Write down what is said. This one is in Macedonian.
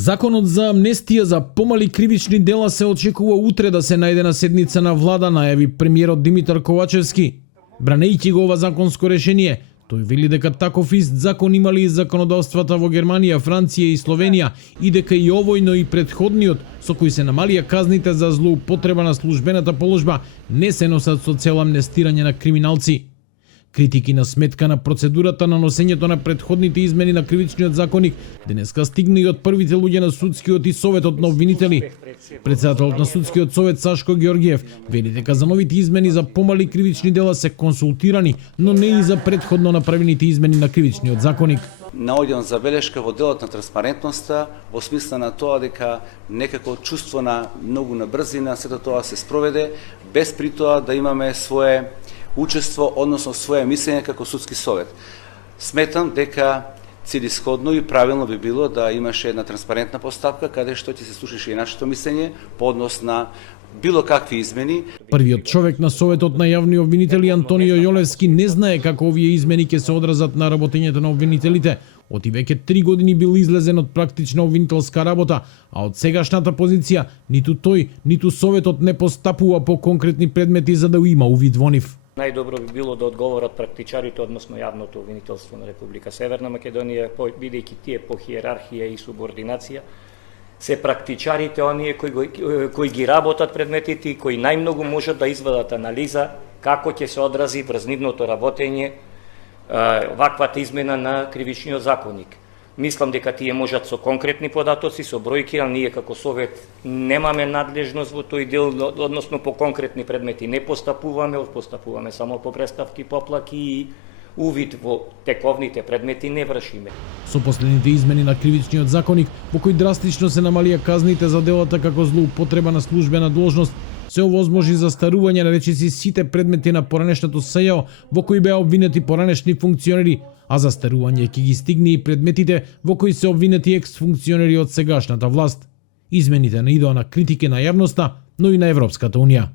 Законот за амнестија за помали кривични дела се очекува утре да се најде на седница на влада, најави премиерот Димитар Ковачевски. Бранејќи го ова законско решение, тој вели дека таков ист закон имали и законодавствата во Германија, Франција и Словенија и дека и овој, но и претходниот, со кој се намалија казните за злоупотреба на службената положба, не се носат со цел амнестирање на криминалци. Критики на сметка на процедурата на носењето на претходните измени на кривичниот законник денеска стигна и од првите луѓе на судскиот и советот на обвинители. Претседателот на судскиот совет Сашко Ѓорѓиев вели дека за новите измени за помали кривични дела се консултирани, но не и за претходно направените измени на кривичниот законник. Наоѓам забелешка во делот на транспарентноста, во смисла на тоа дека некако чувство на многу на брзина сето тоа се спроведе, без при тоа да имаме свое учество, односно своје мислење како судски совет. Сметам дека целисходно и правилно би било да имаше една транспарентна постапка каде што ќе се слушаше и нашето мислење по однос на било какви измени. Првиот човек на советот на јавни обвинители Антонио Јолевски не знае како овие измени ќе се одразат на работењето на обвинителите. Оти веќе 3 години бил излезен од практична обвинителска работа, а од сегашната позиција ниту тој, ниту советот не постапува по конкретни предмети за да има увид во нив. Најдобро би било да одговорат практичарите, односно јавното обвинителство на Република Северна Македонија, бидејќи тие по хиерархија и субординација се практичарите оние кои ги работат предметите и кои најмногу можат да извадат анализа како ќе се одрази врз нивното работење ваквата измена на кривичниот законник. Мислам дека тие можат со конкретни податоци, со бројки, а ние како совет немаме надлежност во тој дел, односно по конкретни предмети не постапуваме само по представки, поплаки и увид во тековните предмети не вршиме. Со последните измени на кривичниот законник, во кој драстично се намалија казните за делата како злоупотреба на службена должност, се овозможи застарување на речиси сите предмети на поранешното СЈО во кои беа обвинети поранешни функционери, а застарување ќе ги стигне и предметите во кои се обвинети екс-функционери од сегашната власт. Измените наидоа на критики на јавноста, но и на Европската Унија.